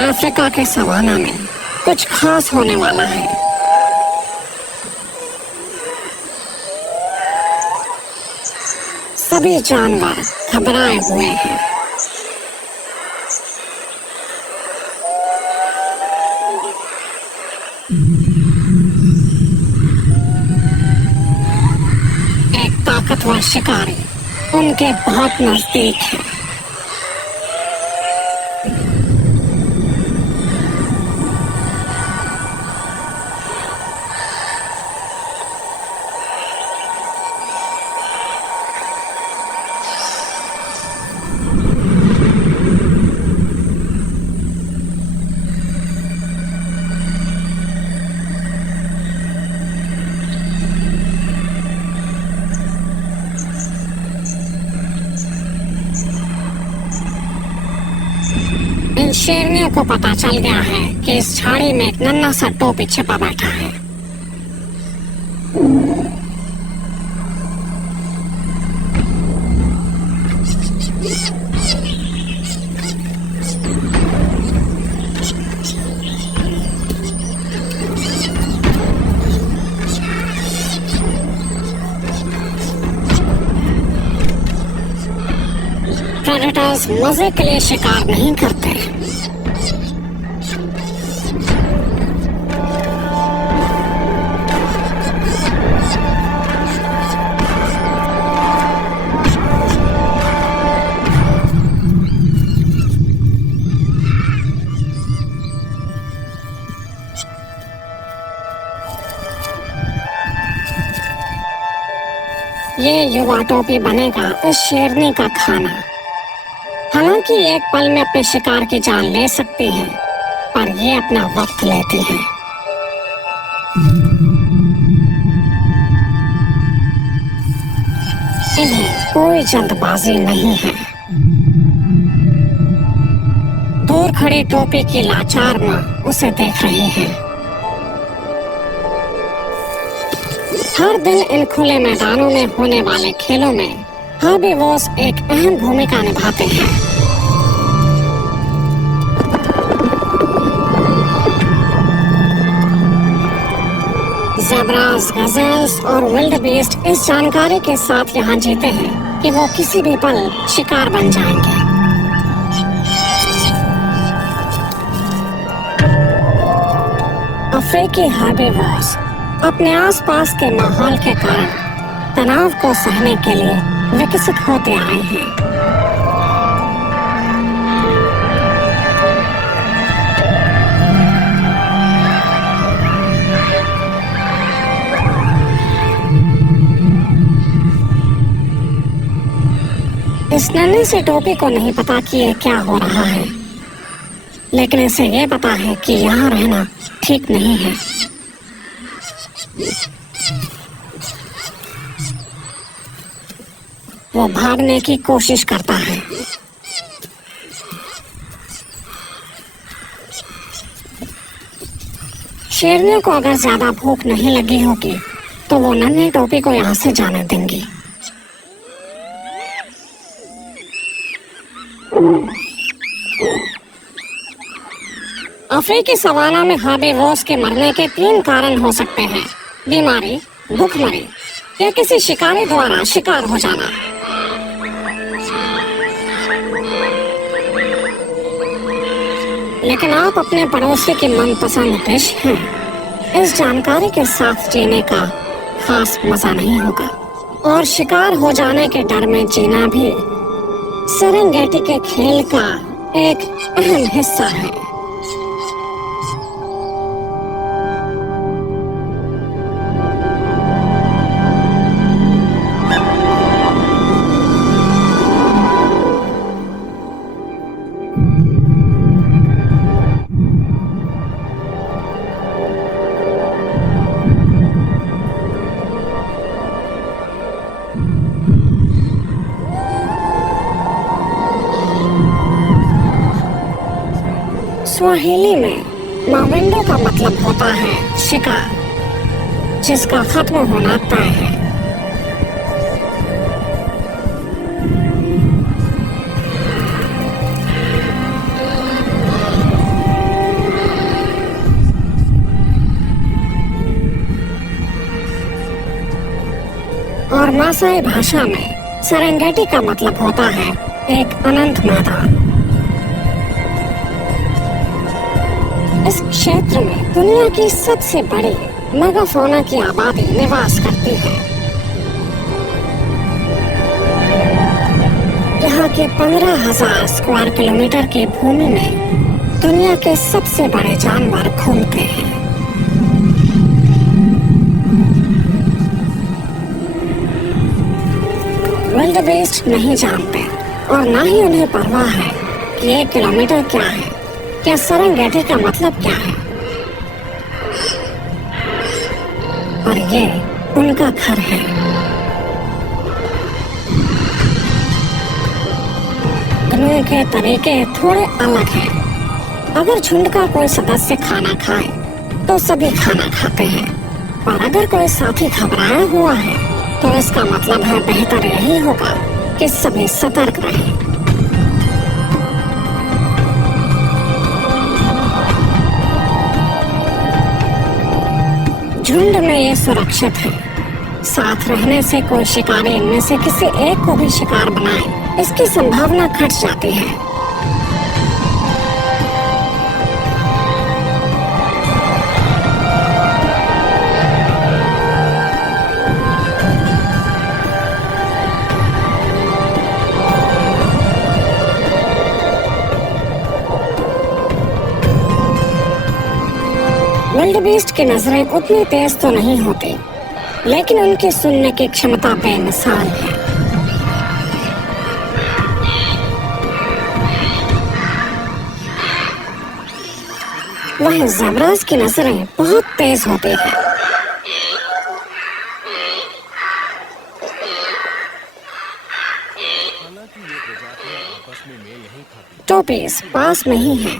Africa के savanna में कुछ खास होने वाला है। सभी जानवर घबराए हुए हैं। एक ताकतवर शिकारी उनके बहुत नजदीक है। इन शेरनियों को पता चल गया है कि इस झाड़ी में एक नन्हा सा टोपी छिपा बैठा है। प्रेडेटर्स मजे के लिए शिकार नहीं करते। ये युवा टोपी बनेगा इस शेरनी का खाना। हालांकि एक पल में अपने शिकार की जान ले सकती है, पर ये अपना वक्त लेती है। इन्हें कोई जल्दबाजी नहीं है। दूर खड़ी टोपी की लाचार मां उसे देख रही है। हर दिन इन खुले मैदानों में होने वाले खेलों में हर्बीवोर्स एक अहम भूमिका निभाते हैं। ज़ेब्रास, गज़ेल्स और विल्डबीस्ट इस जानकारी के साथ यहाँ जीते हैं कि वो किसी भी पल शिकार बन जाएंगे। अफ्रीकी हर्बीवोर्स अपने आसपास के माहौल के कारण तनाव को सहने के लिए विकसित होते आए हैं। इस नन्ही सी टोपी को नहीं पता कि ये क्या हो रहा है, लेकिन इसे ये पता है कि यहाँ रहना ठीक नहीं है। वो भागने की कोशिश करता है। शेरनियों को अगर ज्यादा भूख नहीं लगी होगी तो वो नन्ही टोपी को यहाँ से जाने देंगी। अफ्रीकी सवाना में हर्बीवोर्स के मरने के 3 कारण हो सकते हैं: बीमारी, भूखमरी या किसी शिकारी द्वारा शिकार हो जाना। लेकिन आप अपने पड़ोसी की मनपसंद डिश हैं। इस जानकारी के साथ जीने का खास मजा नहीं होगा, और शिकार हो जाने के डर में जीना भी सेरेंगेटी के खेल का एक अहम हिस्सा है। स्वाहिली में माविंडो का मतलब होता है शिकार, जिसका खत्म होना तय है। मासाई भाषा में सेरेंगेटी का मतलब होता है एक अनंत मैदान। इस क्षेत्र में दुनिया की सबसे बड़ी मेगाफोना की आबादी निवास करती है। यहाँ के 15,000 स्क्वायर किलोमीटर की भूमि में दुनिया के सबसे बड़े जानवर घूमते हैं। विल्डबीस्ट नहीं जानते और ना ही उन्हें परवाह है कि 1 किलोमीटर क्या है, क्या सेरेंगेटी का मतलब क्या है। और ये उनका घर है। गिनने के तरीके थोड़े अलग हैं। अगर झुंड का कोई सदस्य खाना खाए तो सभी खाना खाते हैं, और अगर कोई साथी घबराया हुआ है तो इसका मतलब है बेहतर यही होगा कि सभी सतर्क रहें। झुंड में ये सुरक्षित है। साथ रहने से कोई शिकारी इनमें से किसी एक को भी शिकार बनाए, इसकी संभावना घट जाती है। विल्डबीस्ट की नजरें उतनी तेज तो नहीं होती, लेकिन उनकी सुनने की क्षमता बेमिसाल है। वहीं ज़ेब्रास की नजरें बहुत तेज होती हैं। टोपीज पास में ही है।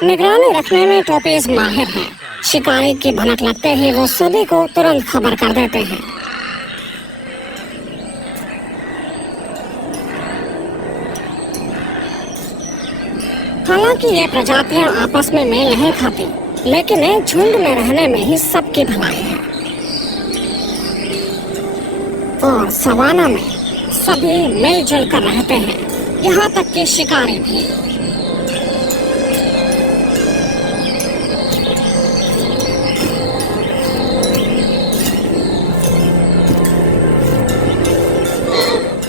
निगरानी रखने में टोपीज माहिर हैं। शिकारी की भनक लगते ही वो सभी को तुरंत खबर कर देते हैं। हालांकि ये प्रजातियां आपस में मेल नहीं खाती, लेकिन एक झुंड में रहने में ही सबकी भलाई है। और सवाना में सभी मिलजुल कर रहते हैं, यहाँ तक कि शिकारी भी।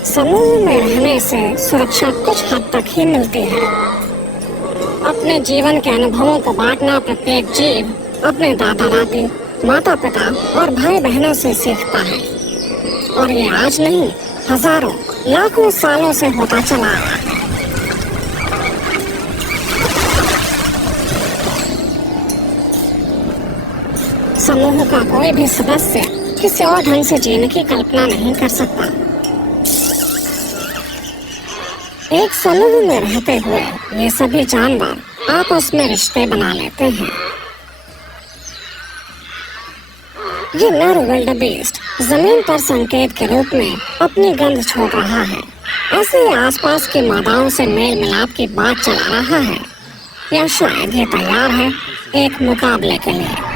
समूह में रहने से सुरक्षा कुछ हद तक ही मिलती है। अपने जीवन के अनुभवों को बांटना प्रत्येक जीव अपने दादा दादी, माता पिता और भाई बहनों से सीखता है, और ये आज नहीं, हजारों लाखों सालों से होता चला आया है। समूह का कोई भी सदस्य किसी और ढंग से जीने की कल्पना नहीं कर सकता। एक समूह में रहते हुए ये सभी जानवर आपस में रिश्ते बना लेते हैं। ये नर विल्डबीस्ट जमीन पर संकेत के रूप में अपनी गंध छोड़ रहा है। ऐसे ही आसपास की मादाओं से मेल मिलाप की बात चला रहा है, या शायद ये तैयार है एक मुकाबले के लिए।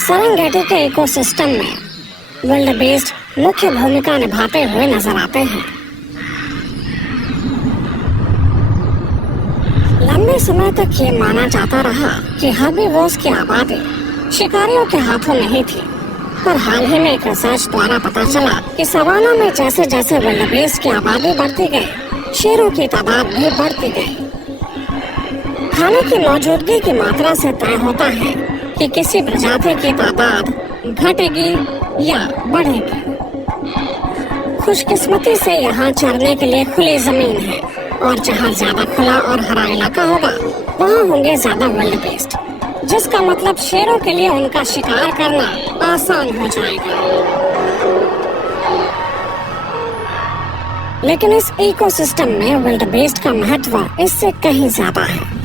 सेरेंगेटी के इकोसिस्टम में विल्डबीस्ट मुख्य भूमिका निभाते हुए नजर आते हैं। लंबे समय तक ये माना जाता रहा कि हर्बीवोर्स की आबादी शिकारियों के हाथों नहीं थी, पर हाल ही में एक रिसर्च द्वारा पता चला कि सवाना में जैसे जैसे विल्डबीस्ट की आबादी बढ़ती गई, शेरों की तादाद भी बढ़ती गई। खाने की मौजूदगी की मात्रा से तय होता है कि किसी प्रजाति की तादाद घटेगी या बढ़ेगी। खुशकिस्मती से यहाँ चरने के लिए खुली जमीन है, और जहाँ ज्यादा खुला और हरा इलाका होगा वहाँ होंगे ज्यादा विल्डबीस्ट, जिसका मतलब शेरों के लिए उनका शिकार करना आसान हो जाएगा। लेकिन इस इकोसिस्टम में विल्डबेस्ट का महत्व इससे कहीं ज्यादा है।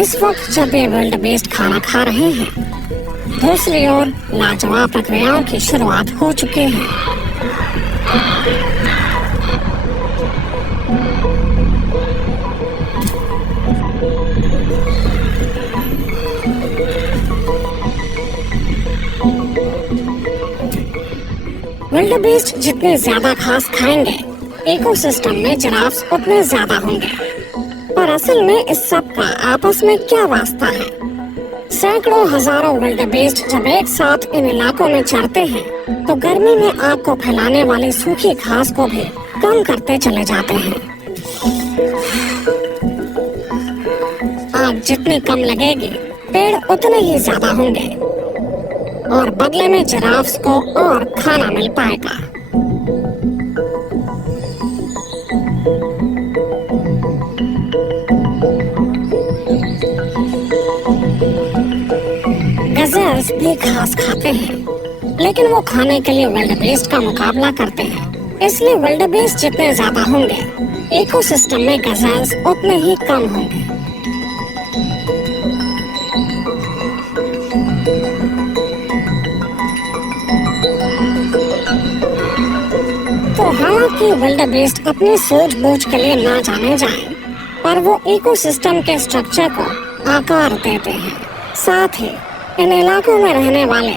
इस वक्त जब ये विल्डबेस्ट खाना खा रहे हैं, दूसरी ओर लाजवाब प्रक्रियाओं की शुरुआत हो चुकी है। विल्डबेस्ट जितने ज्यादा घास खाएंगे, इकोसिस्टम में जिराफ्स उतने ज्यादा होंगे। पर असल में इस सब का आपस में क्या वास्ता है? सैकड़ों हजारों विल्डबेस्ट जब एक साथ इन इलाकों में चरते हैं, तो गर्मी में आग को फैलाने वाली सूखी घास को भी कम करते चले जाते हैं। आग जितनी कम लगेगी, पेड़ उतने ही ज्यादा होंगे और बदले में जिराफ्स को और खाना मिल पाएगा। गज़ेल्स भी घास खाते हैं, लेकिन वो खाने के लिए विल्डबेस्ट का मुकाबला करते हैं। इसलिए विल्डबेस्ट जितने ज्यादा होंगे, इकोसिस्टम में गज़ेल्स उतने ही कम होंगे। तो हालांकि विल्डबेस्ट अपनी सूझबूझ के लिए ना जाने जाएं, पर वो इकोसिस्टम के स्ट्रक्चर को आकार देते हैं। साथ ही इन इलाकों में रहने वाले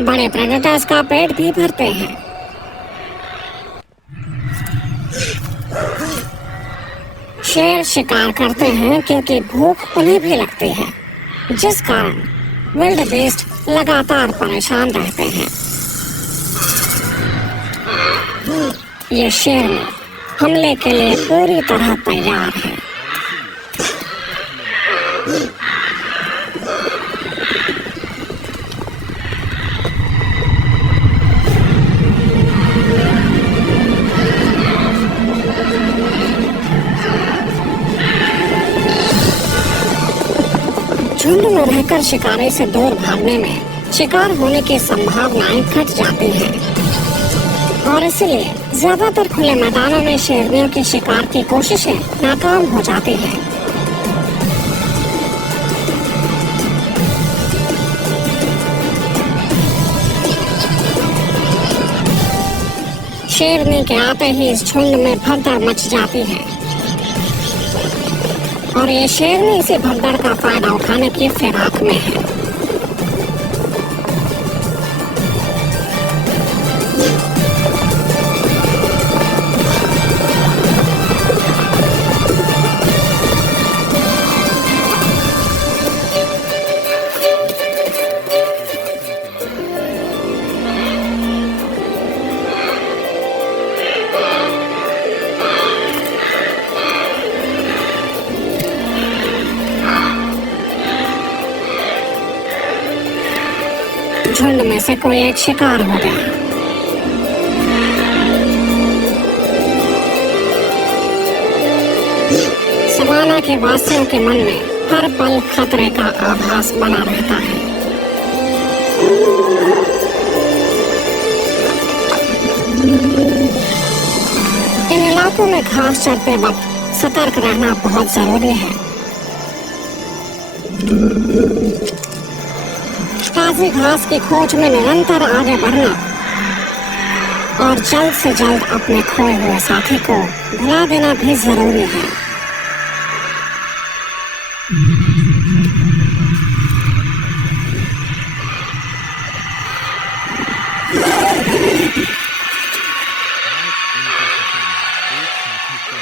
बड़े प्रेडेटर्स का पेट भी भरते हैं। शेर शिकार करते हैं क्योंकि भूख उन्हें भी लगती है, जिस कारण विल्डबेस्ट लगातार परेशान रहते हैं। ये शेर हमले के लिए पूरी तरह तैयार है। झुंड में रहकर शिकारी से दूर भागने में शिकार होने की संभावनाएं घट जाती हैं और इसलिए ज्यादातर खुले मैदानों में शेरनियों के शिकार की कोशिशें नाकाम हो जाती हैं। शेरनी के आते ही इस झुंड में भगदड़ मच जाती है और ये शेरनी इसी भगदड़ का फायदा उठाने की फिराक में है। झुंड में से कोई एक शिकार हो गया। सवाना के वासियों के मन में हर पल खतरे का आभास बना रहता है। इन इलाकों में घास चरते वक्त सतर्क रहना बहुत जरूरी है। ताजी घास की खोज में निरंतर आगे बढ़ना और जल्द से जल्द अपने खोए हुए साथी को भुला देना भी जरूरी है।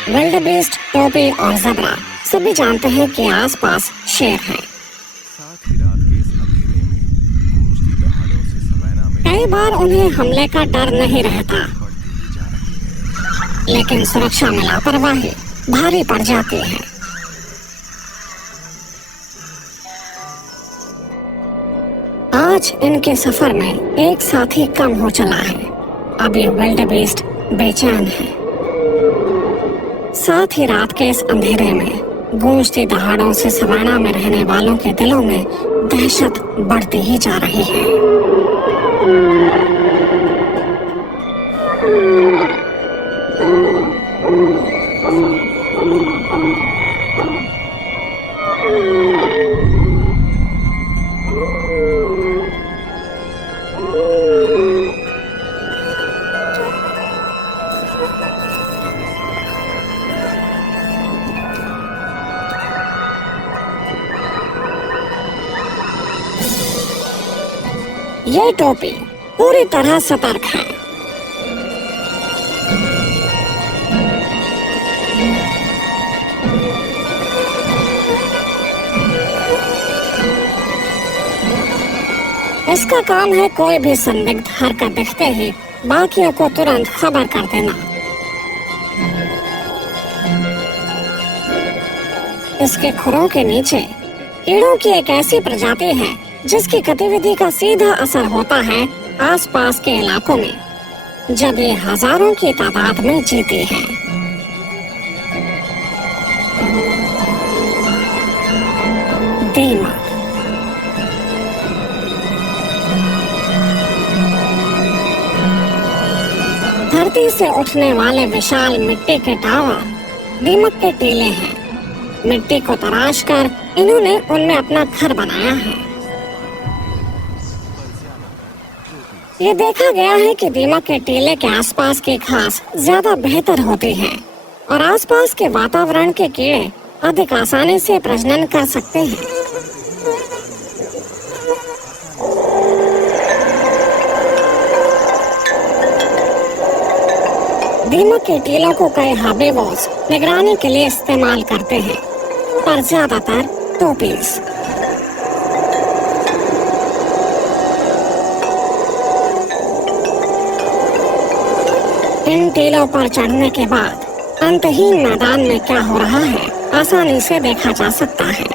विल्डबेस्ट, टोपी और ज़ेब्रा सभी जानते हैं कि आसपास शेर हैं। कई बार उन्हें हमले का डर नहीं रहता, लेकिन सुरक्षा में लापरवाही भारी पड़ जाती है। आज इनके सफर में एक साथी कम हो चला है। अब ये विल्डबेस्ट बेचैन है। साथ ही रात के इस अंधेरे में गूंजती दहाड़ों से सवाना में रहने वालों के दिलों में दहशत बढ़ती ही जा रही है। ये टोपी पूरी तरह सतर्क है। इसका काम है कोई भी संदिग्ध हरकत दिखते ही बाकियों को तुरंत खबर कर देना। इसके खुरों के नीचे कीड़ों की एक ऐसी प्रजाति है जिसकी गतिविधि का सीधा असर होता है आसपास के इलाकों में, जब ये हजारों की तादाद में जीती है। दीमक धरती से उठने वाले विशाल मिट्टी के टावर दीमक के टीले हैं। मिट्टी को तराश कर इन्होंने उनमें अपना घर बनाया है। ये देखा गया है कि दीमक के टीले के आसपास की घास ज्यादा बेहतर होती है और आसपास के वातावरण के कीड़े अधिक आसानी से प्रजनन कर सकते हैं। दीमक के टीलों को कई हर्बीवोर्स निगरानी के लिए इस्तेमाल करते हैं, पर ज्यादातर टोपीज। इन टीलों पर चढ़ने के बाद अंतहीन मैदान में क्या हो रहा है आसानी से देखा जा सकता है।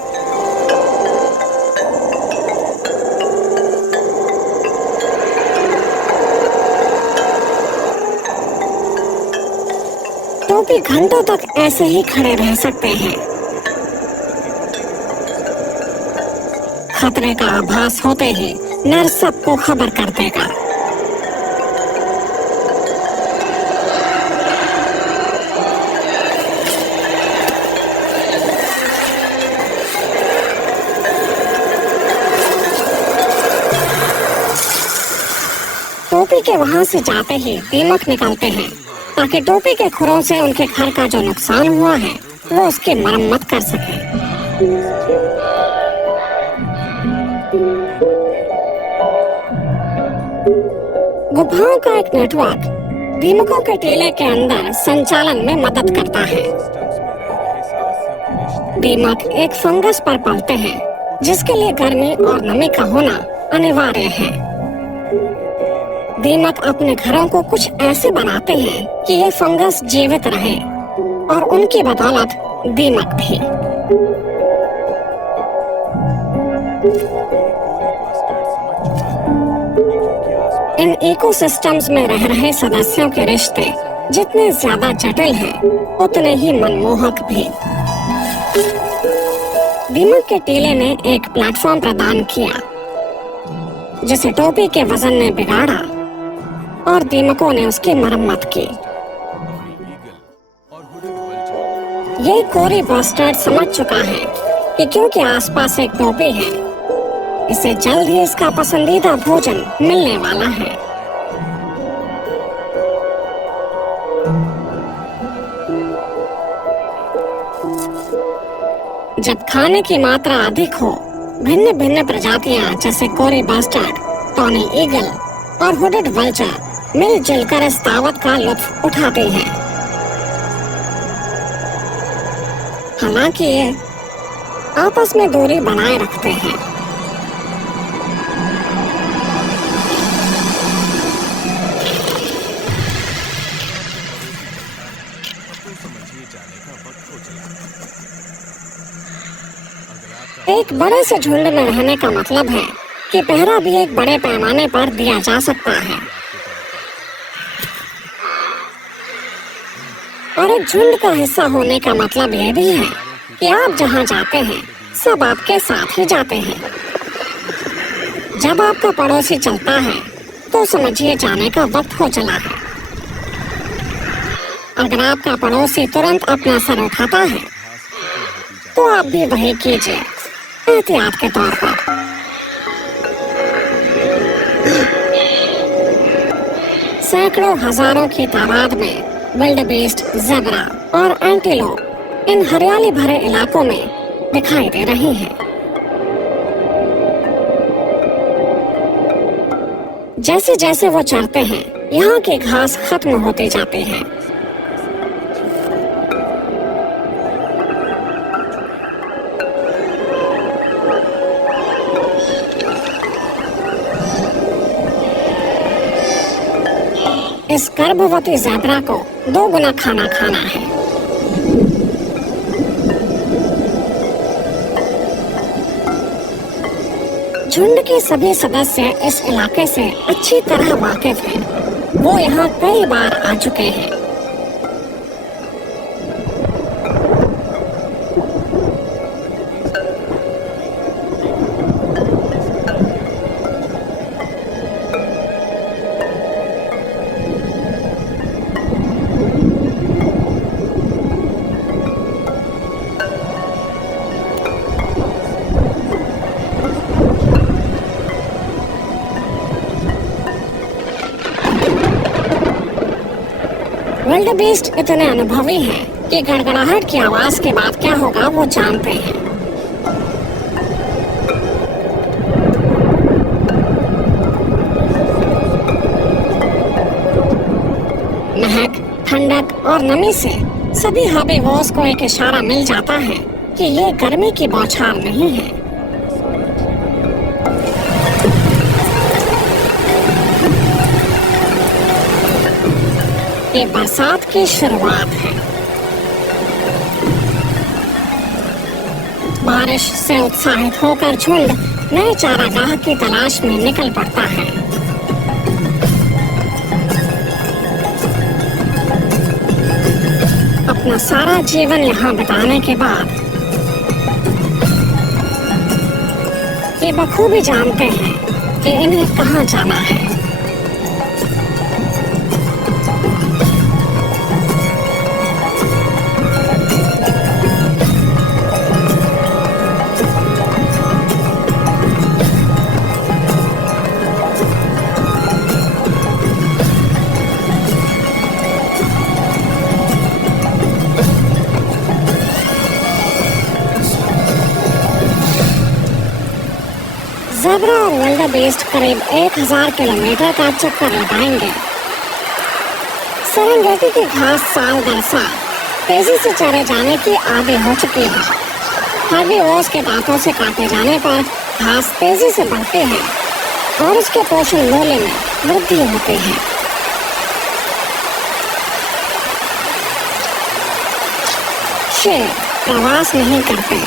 टोपी घंटों तक ऐसे ही खड़े रह सकते हैं। खतरे का आभास होते ही नर सबको खबर कर देगा। टोपी के वहां से जाते ही दीमक निकलते हैं ताकि टोपी के खुरों से उनके घर का जो नुकसान हुआ है वो उसकी मरम्मत कर सके। गुफाओं का एक नेटवर्क दीमकों के टीले के अंदर संचालन में मदद करता है। दीमक एक फंगस पर पलते हैं जिसके लिए गर्मी और नमी का होना अनिवार्य है। दीमक अपने घरों को कुछ ऐसे बनाते हैं कि ये फंगस जीवित रहे और उनकी बदौलत दीमक भी। इन इकोसिस्टम्स में रह रहे सदस्यों के रिश्ते जितने ज्यादा जटिल हैं, उतने ही मनमोहक भी। दीमक के टीले ने एक प्लेटफॉर्म प्रदान किया जिसे टोपी के वजन ने बिगाड़ा और दीमकों ने उसकी मरम्मत की। ये कोरी बस्टर्ड समझ चुका है कि क्योंकि आसपास एक टोपी है, इसे जल्द ही इसका पसंदीदा भोजन मिलने वाला है। जब खाने की मात्रा अधिक हो, भिन्न भिन्न प्रजातियां जैसे कोरी बस्टर्ड, टॉनी ईगल और हुडेड वल्चर मिलजुल कर इस दावत का लुत्फ उठाते हैं। हालांकि ये आपस में दूरी बनाए रखते हैं। एक बड़े से झुंड में रहने का मतलब है कि पहरा भी एक बड़े पैमाने पर दिया जा सकता है और एक झुंड का हिस्सा होने का मतलब यह भी है कि आप जहां जाते हैं सब आपके साथ ही जाते हैं। जब आपका पड़ोसी चलता है तो समझिए जाने का वक्त हो चला है। अगर आपका पड़ोसी तुरंत अपना सर उठाता है तो आप भी वही कीजिए, एहतियात के तौर पर। सैकड़ों हजारों की तादाद में विल्डबीस्ट, ज़ेब्रा और एंटीलोप इन हरियाली भरे इलाकों में दिखाई दे रही हैं। जैसे जैसे वो चढ़ते हैं, यहाँ के घास खत्म होते जाते हैं। इस गर्भवती ज़ेब्रा को 2 गुना खाना खाना है। झुंड के सभी सदस्य इस इलाके से अच्छी तरह वाकिफ हैं। वो यहाँ कई बार आ चुके हैं। विल्डेबीस्ट इतने अनुभवी हैं कि गड़गड़ाहट की आवाज के बाद क्या होगा वो जानते हैं। महक, ठंडक और नमी से सभी हर्बीवोर्स को एक इशारा मिल जाता है कि ये गर्मी की बौछार नहीं है। ये बरसात की शुरुआत है। बारिश से उत्साहित होकर झुंड नए चारागाह की तलाश में निकल पड़ता है। अपना सारा जीवन यहाँ बिताने के बाद ये बखूबी जानते हैं कि इन्हें कहाँ जाना है। ज़ेब्रा और विल्डेबीस्ट करीब 1000 किलोमीटर का चक्कर लगाएंगे। सेरेंगेटी की घास साल दर साल तेजी से चढ़े जाने की आदी हो चुकी है। हर्बीवोर्स के दांतों से काटे जाने पर घास तेजी से बढ़ती है और उसके पोषण मूल्य में वृद्धि होती है। शेर प्रवास नहीं करते।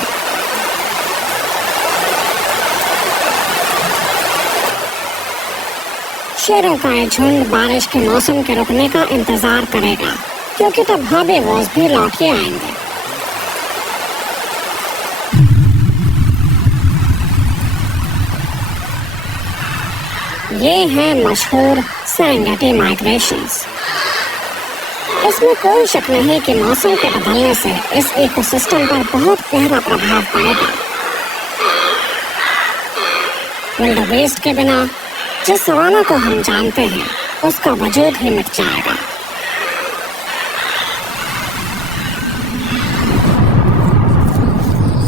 शेरों का एक झुंड बारिश के मौसम के रुकने का इंतजार करेगा, क्योंकि तब हर्बीवोर्स भी लौट के आएंगे। ये है मशहूर सेरेंगेटी माइग्रेशंस। इसमें कोई शक नहीं कि मौसम के बदलने से इस इकोसिस्टम पर बहुत गहरा प्रभाव पड़ेगा। विल्डेबीस्ट के बिना जिस सवाना को हम जानते हैं उसका वजूद ही मिट जाएगा।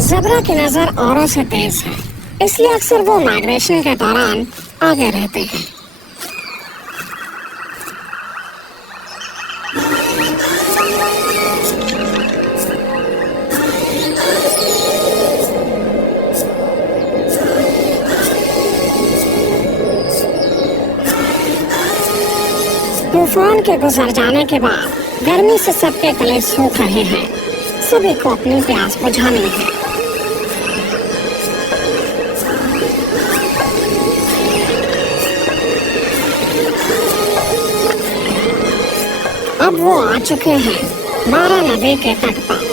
ज़ेब्रा की नजर औरों से तेज है, इसलिए अक्सर वो माइग्रेशन के दौरान आगे रहते हैं। तूफान के गुजर जाने के बाद गर्मी से सबके गले सूख रहे हैं। सभी को अपनी प्यास बुझानी है। अब वो आ चुके हैं मारा नदी के तट पर।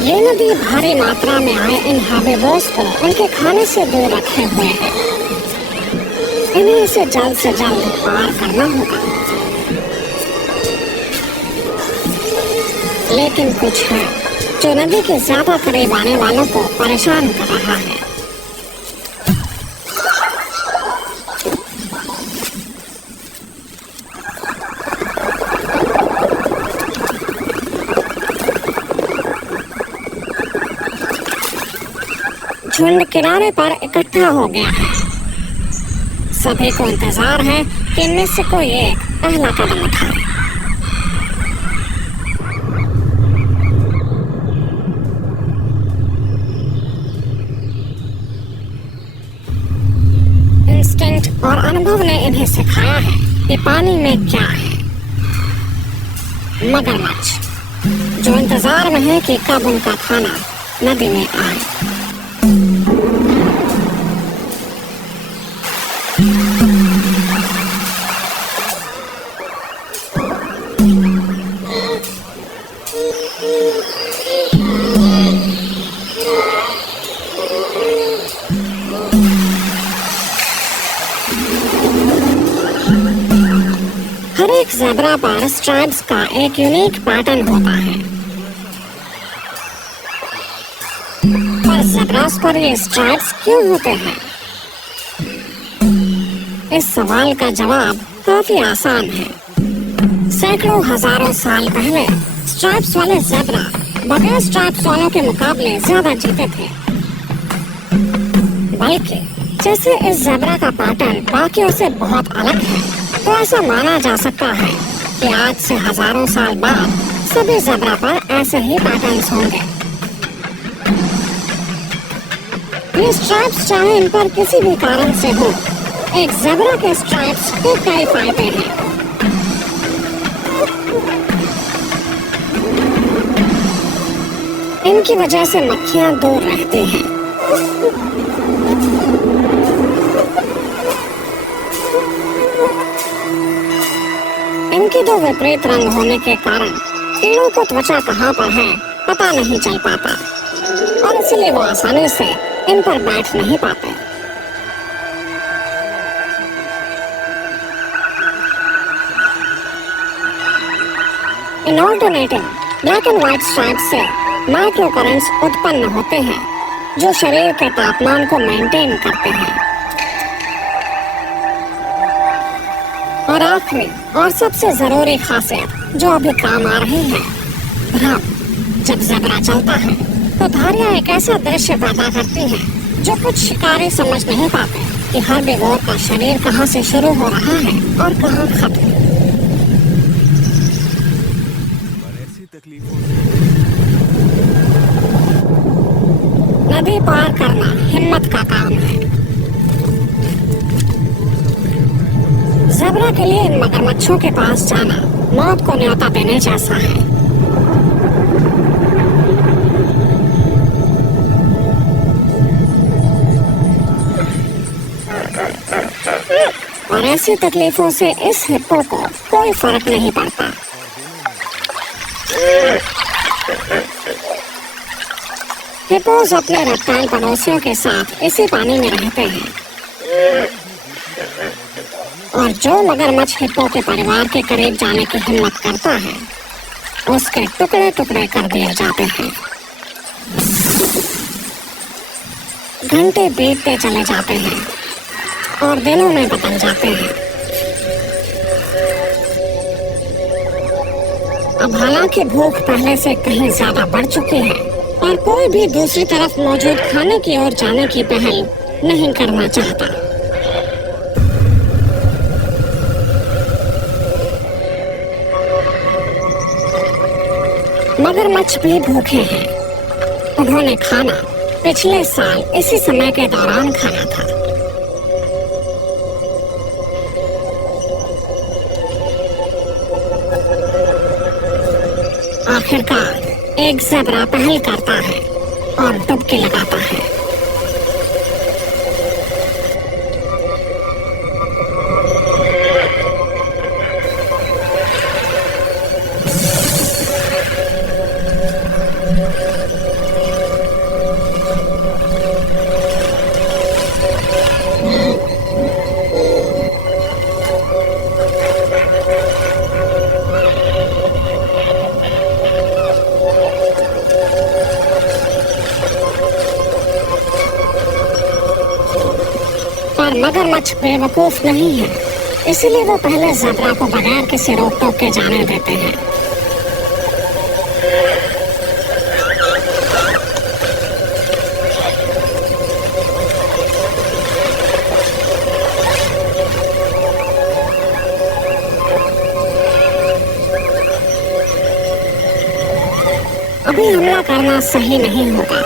ये नदी भारी मात्रा में आए इन हर्बीवोर्स को उनके खाने से दूर रखे हुए है। इन्हें इसे जल्द से जल्द पार करना होगा। लेकिन कुछ है जो नदी के ज्यादा करीब आने वालों को परेशान कर रहा है। झुंड किनारे पर इकट्ठा हो गया है। सभी को इंतजार है कि इनमें से कोई एक पहला कदम उठाए। इंस्टिंक्ट और अनुभव ने इन्हें सिखाया है कि पानी में क्या है। मगरमच्छ जो इंतजार में है कि कब उनका खाना नदी में आए। हर एक ज़ेब्रा पर स्ट्राइप्स का एक यूनिक पैटर्न होता है, पर ज़ेब्रास पर ये स्ट्राइप्स क्यों होते हैं? इस सवाल का जवाब काफी आसान है। सैकड़ों हजारों साल पहले स्ट्राइप्स वाले ज़ेब्रा बगैर स्ट्राइप्स वालों के मुकाबले ज्यादा जीते थे। बल्कि जैसे इस ज़ेब्रा का पैटर्न बाकियों से बहुत अलग है, तो ऐसा माना जा सकता है कि आज से हजारों साल बाद सभी ज़ेब्रा पर ऐसे ही पैटर्न्स होंगे। ये स्ट्राइप्स चाहे इन पर किसी भी कारण से हो, एक ज़ेब्रा के स्ट्राइप्स के कई फायदे हैं। इनकी वजह से मक्खियां दूर रहती हैं। इनके दो विपरीत रंग होने के कारण कीड़ों को त्वचा कहाँ पर है पता नहीं चल पाता, और इसलिए वो आसानी से इन पर बैठ नहीं पाते। इन alternating black and white stripes से माइक्रो करंट्स उत्पन्न होते हैं जो शरीर के तापमान को मेंटेन करते हैं। और आखिरी और सबसे जरूरी खासियत जो अभी काम आ रही है, भ्रम। जब ज़ेब्रा चलता है तो धारियां एक ऐसा दृश्य पैदा करती हैं जो कुछ शिकारी समझ नहीं पाते कि हर्बीवोर का शरीर कहां से शुरू हो रहा है और कहां खत्म। नदी पार करना हिम्मत का काम है। ज़ेब्रा के लिए इन मगरमच्छों के पास जाना मौत को न्योता देने जैसा है। और ऐसी तकलीफों से इस हिप्पो को कोई फर्क नहीं पड़ता। हिप्पोज अपने रेप्टाइल पड़ोसियों के साथ इसी पानी में रहते हैं, और जो मगरमच्छ हिप्पो के परिवार के करीब जाने की हिम्मत करता है, उसके टुकड़े टुकड़े कर दिए जाते हैं। घंटे बीतते चले जाते हैं और दिनों में बदल जाते हैं। अब हालांकि भूख पहले से कहीं ज्यादा बढ़ चुकी है और कोई भी दूसरी तरफ मौजूद खाने की ओर जाने की पहल नहीं करना चाहता। मगरमच्छ भी भूखे हैं। उन्होंने खाना पिछले साल इसी समय के दौरान खाया था। आखिरकार एक ज़ेब्रा पहल करता है और डुबकी लगाता है। पर मगरमच्छ बेवकूफ नहीं है, इसलिए वो पहले ज़ेब्रा को बगैर किसी रोक टोक के जाने देते हैं। अभी हमला करना सही नहीं होगा।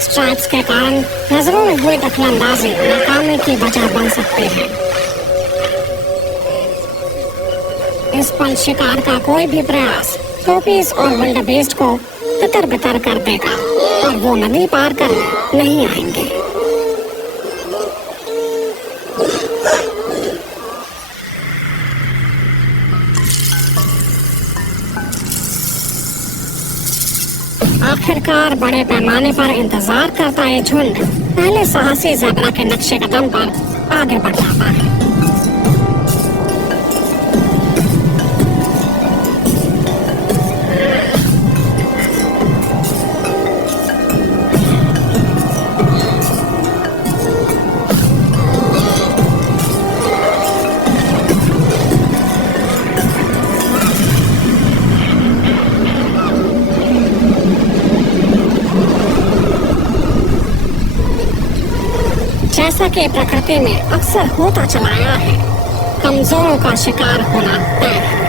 स्ट्राइप्स के कारण नजरों में हुई दखलंदाजी नाकामी की वजह बन सकती है। इस पल शिकार का कोई भी प्रयास टोपीज और विल्डबीस्ट को तितर बितर कर देगा और वो नदी पार कर नहीं आएंगे। आखिरकार बड़े पैमाने पर इंतजार करता ये झुंड पहले साहसी ज़ेब्रा के नक्शे कदम पर आगे बढ़ जाता है। जैसा कि प्रकृति में अक्सर होता चला आया है, कमजोरों का शिकार होना तय है।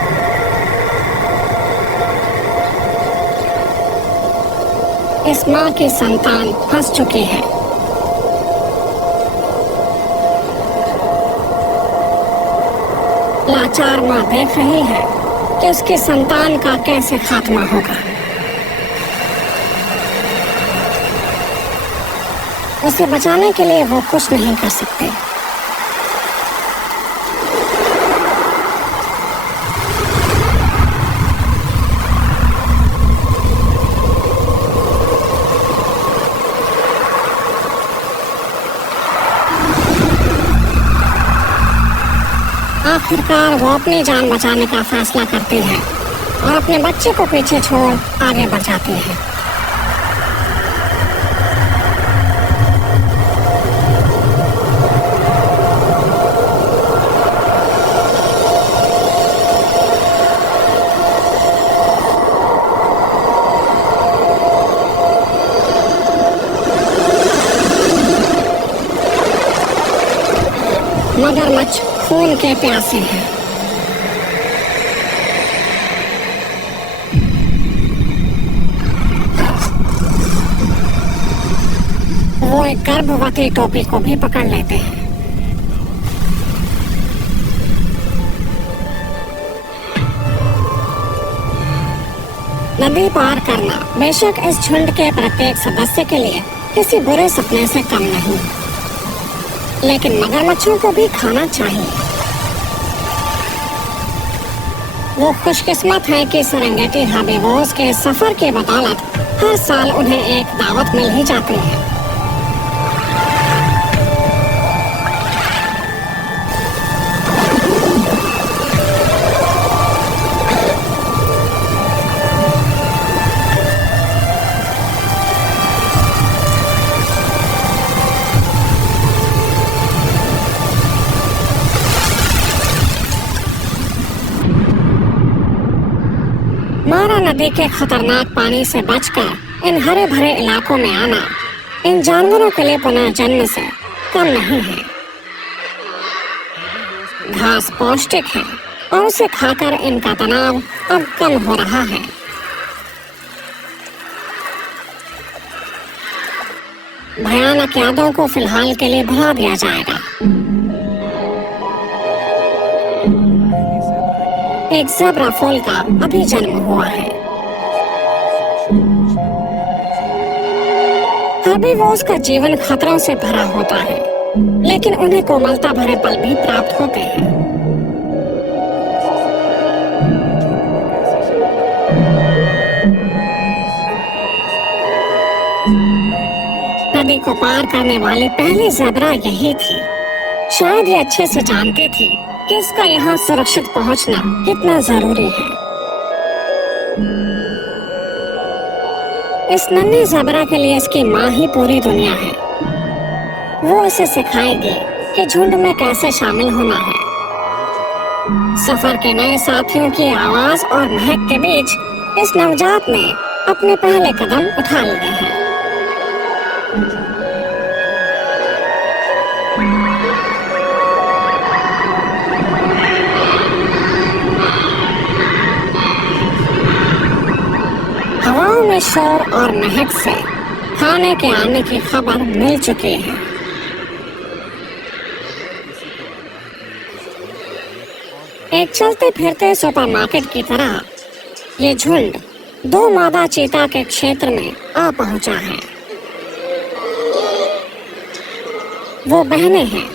इस माँ की संतान फंस चुकी है। लाचार माँ देख रही है कि उसकी संतान का कैसे खात्मा होगा। उसे बचाने के लिए वो कुछ नहीं कर सकते। आखिरकार वो अपनी जान बचाने का फैसला करती है और अपने बच्चे को पीछे छोड़ आगे बढ़ जाती है। मगरमच्छ खून के प्यासे हैं। वो एक गर्भवती टोपी को भी पकड़ लेते हैं। नदी पार करना बेशक इस झुंड के प्रत्येक सदस्य के लिए किसी बुरे सपने से कम नहीं, लेकिन मगरमच्छों को भी खाना चाहिए। वो खुशकिस्मत है कि सेरेंगेटी हर्बीवोर्स के सफर की बदौलत हर साल उन्हें एक दावत मिल ही जाती है। मारा नदी के खतरनाक पानी से बचकर इन हरे भरे इलाकों में आना इन जानवरों के लिए पुनर्जन्म से कम नहीं है। घास पौष्टिक है और उसे खाकर इनका तनाव अब कम हो रहा है। भयानक यादों को फिलहाल के लिए भुला दिया जाएगा। एक ज़ेब्रा फूल का अभी जन्म हुआ है। हर्बीवोर्स का जीवन खतरों से भरा होता है, लेकिन उन्हें कोमलता भरे पल भी प्राप्त होते हैं। नदी को पार करने वाली पहली ज़ेब्रा यही थी। शायद ये अच्छे से जानती थी कि इसका यहाँ सुरक्षित पहुँचना कितना जरूरी है। इस नन्ही ज़ेब्रा के लिए इसकी माँ ही पूरी दुनिया है। वो इसे सिखाएगी कि झुंड में कैसे शामिल होना है। सफर के नए साथियों की आवाज और महक के बीच इस नवजात ने अपने पहले कदम उठा लिए हैं। में शोर और महक से खाने के आने की खबर मिल चुकी है। एक चलते फिरते सुपरमार्केट की तरह ये झुंड 2 मादा चीता के क्षेत्र में आ पहुंचा है। वो बहनें हैं,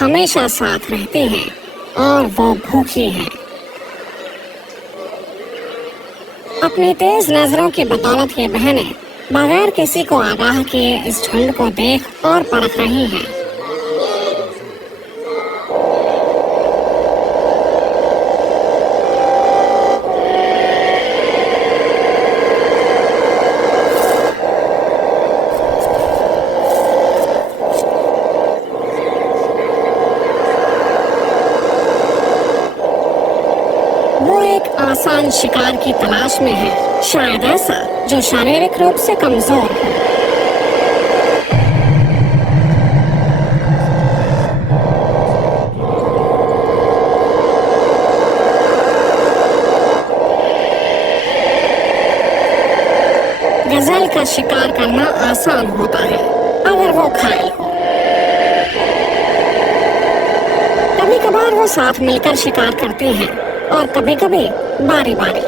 हमेशा साथ रहती हैं और वो भूखी हैं। अपनी तेज नजरों की बदौलत ये बहनें बगैर किसी को आगाह किए इस झुंड को देख और परख रही हैं। वो एक आसान शिकार की तलाश में है, शायद ऐसा जो शारीरिक रूप से कमजोर हो। गजल का शिकार करना आसान होता है अगर वो घायल हो। कभी कभार वो साथ मिलकर शिकार करते हैं और कभी कभी बारी बारी।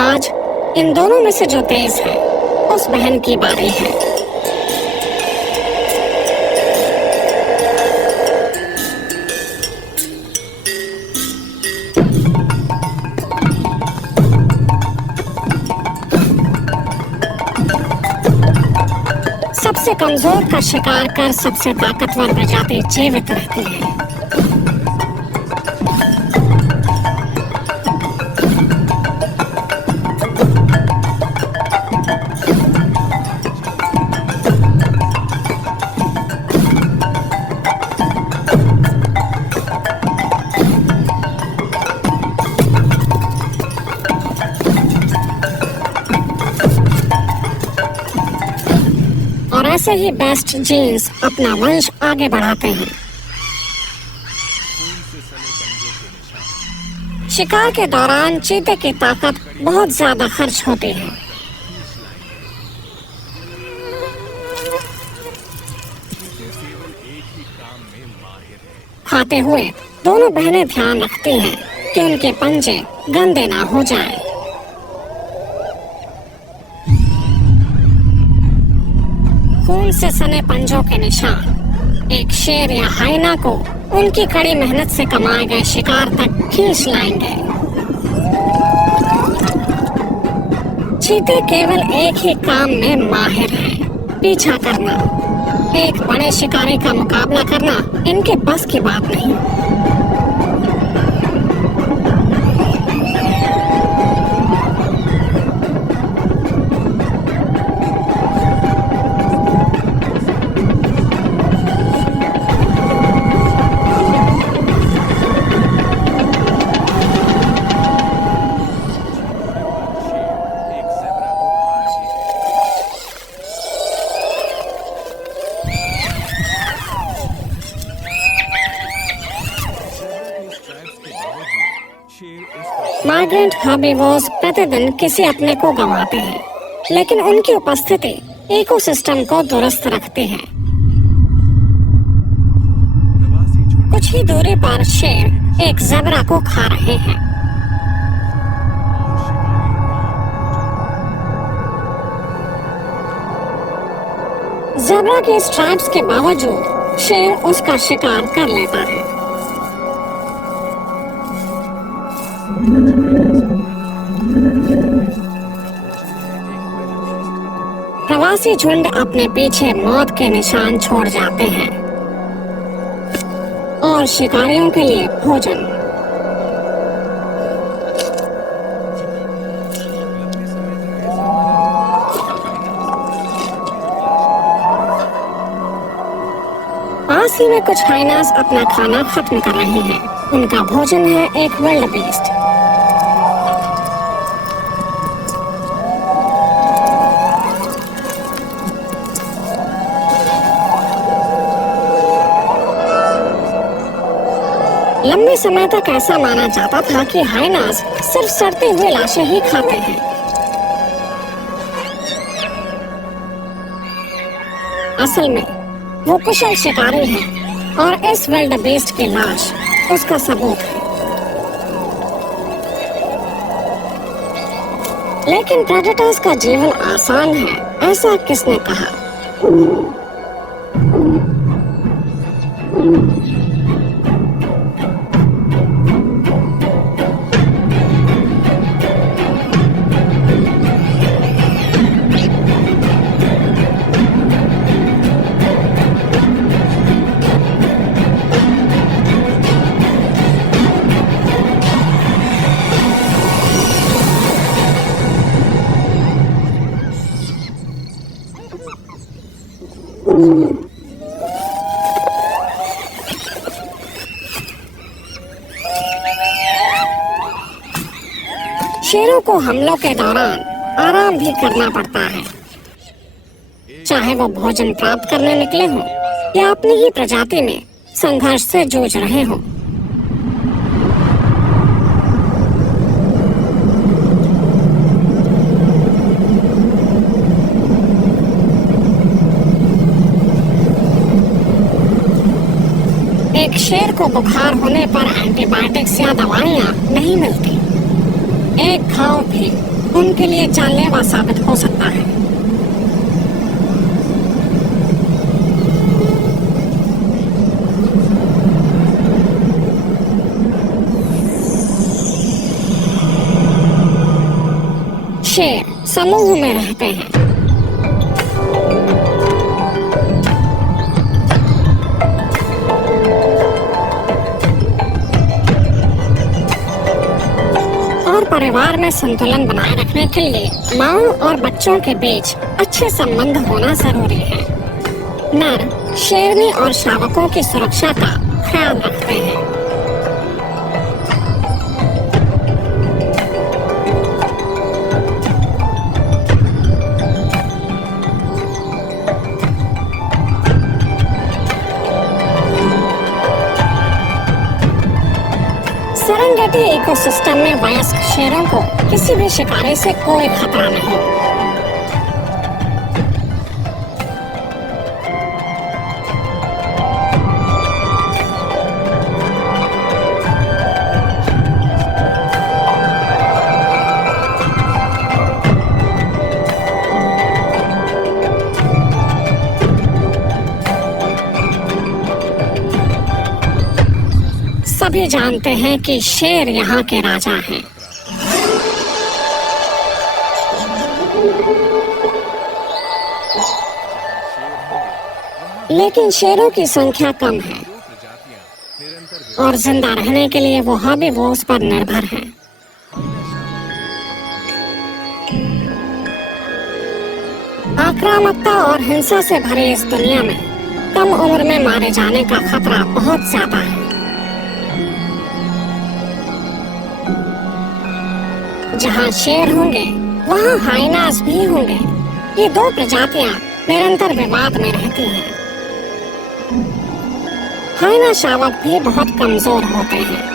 आज इन दोनों में से जो तेज है उस बहन की बारी है। सबसे कमजोर का शिकार कर सबसे ताकतवर प्रजाति जीवित रहती है। और ऐसे ही बेस्ट जीन्स अपना वंश आगे बढ़ाते हैं। शिकार के दौरान चीते की ताकत बहुत ज्यादा खर्च होती है। खाते हुए दोनों बहनें ध्यान रखती हैं कि उनके पंजे गंदे ना हो जाएं। खून से सने पंजों के निशान एक शेर या हाइना को उनकी कड़ी मेहनत से कमाए गए शिकार तक खींच लाएंगे। चीते केवल एक ही काम में माहिर हैं, पीछा करना। एक बड़े शिकारी का मुकाबला करना इनके बस की बात नहीं। माइग्रेंट हर्बीवोर्स प्रतिदिन किसी अपने को गंवाते हैं, लेकिन उनकी उपस्थिति इकोसिस्टम को दुरुस्त रखती है। कुछ ही दूरी पर शेर एक ज़ेब्रा को खा रहे हैं। ज़ेब्रा के स्ट्राइप्स के बावजूद शेर उसका शिकार कर लेता है। प्रवासी झुंड अपने पीछे मौत के निशान छोड़ जाते हैं और शिकारियों के लिए भोजन। पास ही में कुछ हाइनास अपना खाना खत्म कर रही हैं। उनका भोजन है एक विल्ड बीस्ट। लंबे समय तक ऐसा माना जाता था कि हाइनास सिर्फ सड़ते हुए लाशें ही खाते हैं, असल में वो कुशल शिकारी है और इस विल्ड बीस्ट की लाश उसका सबूत है। लेकिन प्रेडेटर्स का जीवन आसान है, ऐसा किसने कहा? शेरों को हमलों के दौरान आराम भी करना पड़ता है, चाहे वो भोजन प्राप्त करने निकले हों या अपनी ही प्रजाति में संघर्ष से जूझ रहे हों। एक शेर को बुखार होने पर एंटीबायोटिक्स या दवाइयाँ नहीं मिलती। एक घाव भी उनके लिए जानलेवा साबित हो सकता है। शेर समूह में रहते हैं। परिवार में संतुलन बनाए रखने के लिए माँ और बच्चों के बीच अच्छे संबंध होना जरूरी है। नर शेरनी और शावकों की सुरक्षा का ख्याल रखते हैं। सेरेंगेटी इकोसिस्टम में वयस्क शेरों को किसी भी शिकारी से कोई खतरा नहीं। सभी जानते हैं कि शेर यहाँ के राजा हैं। लेकिन शेरों की संख्या कम है और जिंदा रहने के लिए वो हर्बीवोर्स पर निर्भर हैं। आक्रामकता और हिंसा से भरी इस दुनिया में कम उम्र में मारे जाने का खतरा बहुत ज्यादा है। जहाँ शेर होंगे वहाँ हाइनास भी होंगे। ये दो प्रजातियां निरंतर विवाद में रहती हैं। हाइना शावक भी बहुत कमजोर होते हैं।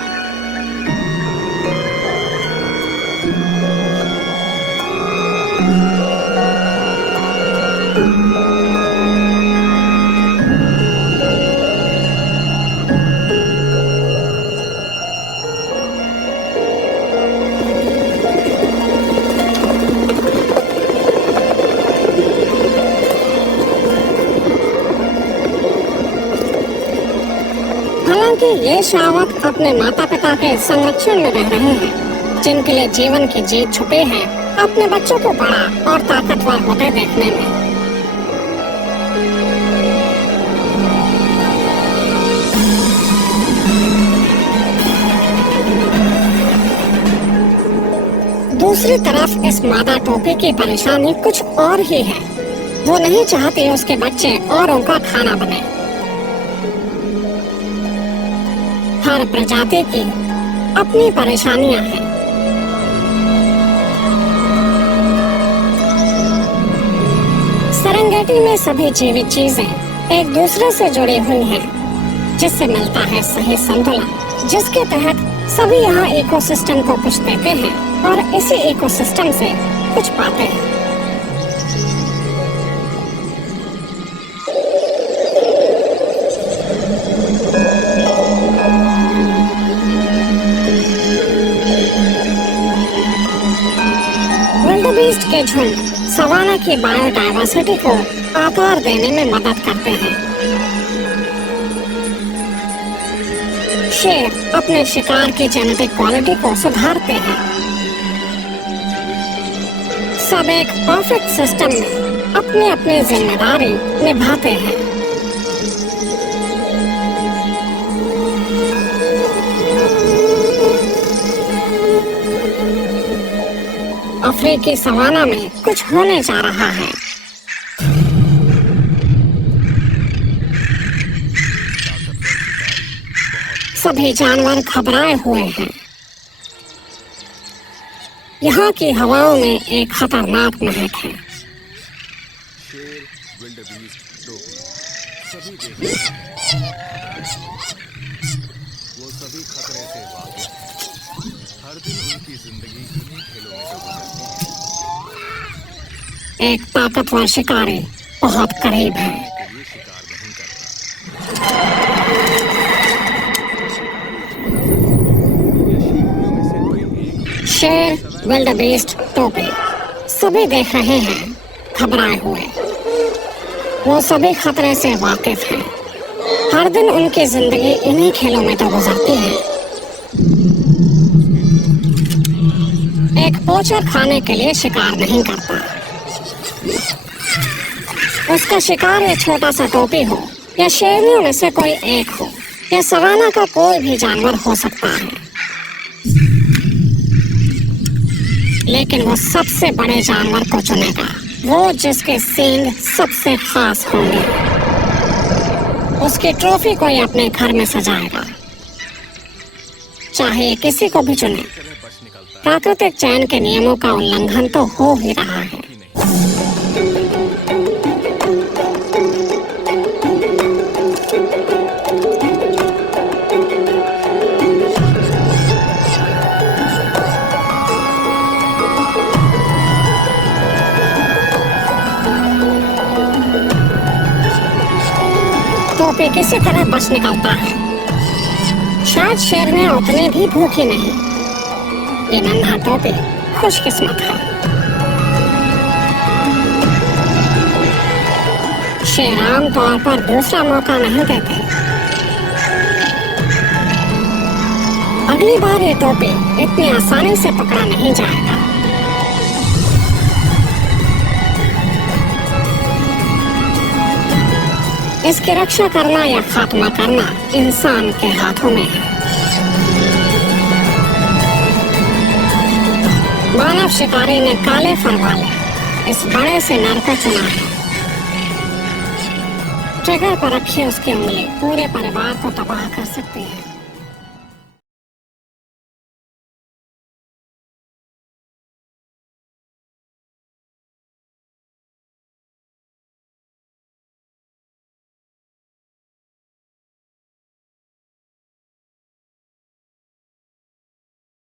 हालांकि ये शावक अपने माता पिता के संरक्षण में रह रहे हैं, जिनके लिए जीवन की जीत छुपी है अपने बच्चों को बड़ा और ताकतवर होते देखने में। दूसरी तरफ इस मादा टोपी की परेशानी कुछ और ही है। वो नहीं चाहती उसके बच्चे और उनका खाना बने। हर प्रजाति की अपनी परेशानियां हैं। सेरेंगेटी में सभी जीवित चीजें एक दूसरे से जुड़ी हुई हैं, जिससे मिलता है सही संतुलन, जिसके तहत सभी यहाँ इकोसिस्टम को कुछ देते हैं और इसी इकोसिस्टम से कुछ पाते हैं। झुंड सवाना की बायोडायवर्सिटी को आकार देने में मदद करते हैं। शेर अपने शिकार की जेनेटिक क्वालिटी को सुधारते हैं। सब एक परफेक्ट सिस्टम में अपनी अपनी जिम्मेदारी निभाते हैं। अफ्रीकी सवाना में कुछ होने जा रहा है। सभी जानवर घबराए हुए हैं। यहाँ की हवाओं में एक खतरनाक महक है। शेर, विल्डबीस्ट, टोपी, सभी देख रहे हैं। वो सभी खतरे से वाकिफ हैं। हर दिन उनकी जिंदगी इन्हीं खेलों में तो गुजरती है। एक ताकतवर शिकारी बहुत करीब है। के लिए शिकार नहीं करता। ये शेरों में से कोई एक शेर, विल्डबीस्ट, टोपी सभी देख रहे हैं, घबराए हुए। वो सभी खतरे से वाकिफ हैं। हर दिन उनकी जिंदगी इन्हीं खेलों में तो गुजरती है। एक पोचर खाने के लिए शिकार नहीं करता। उसका शिकार या छोटा सा टोपी हो या शेरनियों में से कोई एक हो या सवाना का कोई भी जानवर हो सकता है, लेकिन वो सबसे बड़े जानवर को चुनेगा, वो जिसके सींग सबसे खास होंगे। उसकी ट्रॉफी कोई अपने घर में सजाएगा, चाहे किसी को भी चुने। बच निकलता प्राकृतिक चयन के नियमों का उल्लंघन तो हो ही रहा है। ही नहीं। टोपी किसी तरह बच निकलता है। शायद शेरनियां उतनी भी भूखी नहीं। ये नन्हा टोपी खुशकिस्मत है। शेर आमतौर पर दूसरा मौका नहीं देते। अगली बार ये टोपी इतनी आसानी से पकड़ा नहीं जाएगा। इसकी रक्षा करना या खात्मा करना इंसान के हाथों में है। मानव शिकारी ने काले फर वाले इस बड़े से नर को चुना है। ट्रिगर पर रखी उसकी उंगली पूरे परिवार को तबाह कर सकती है।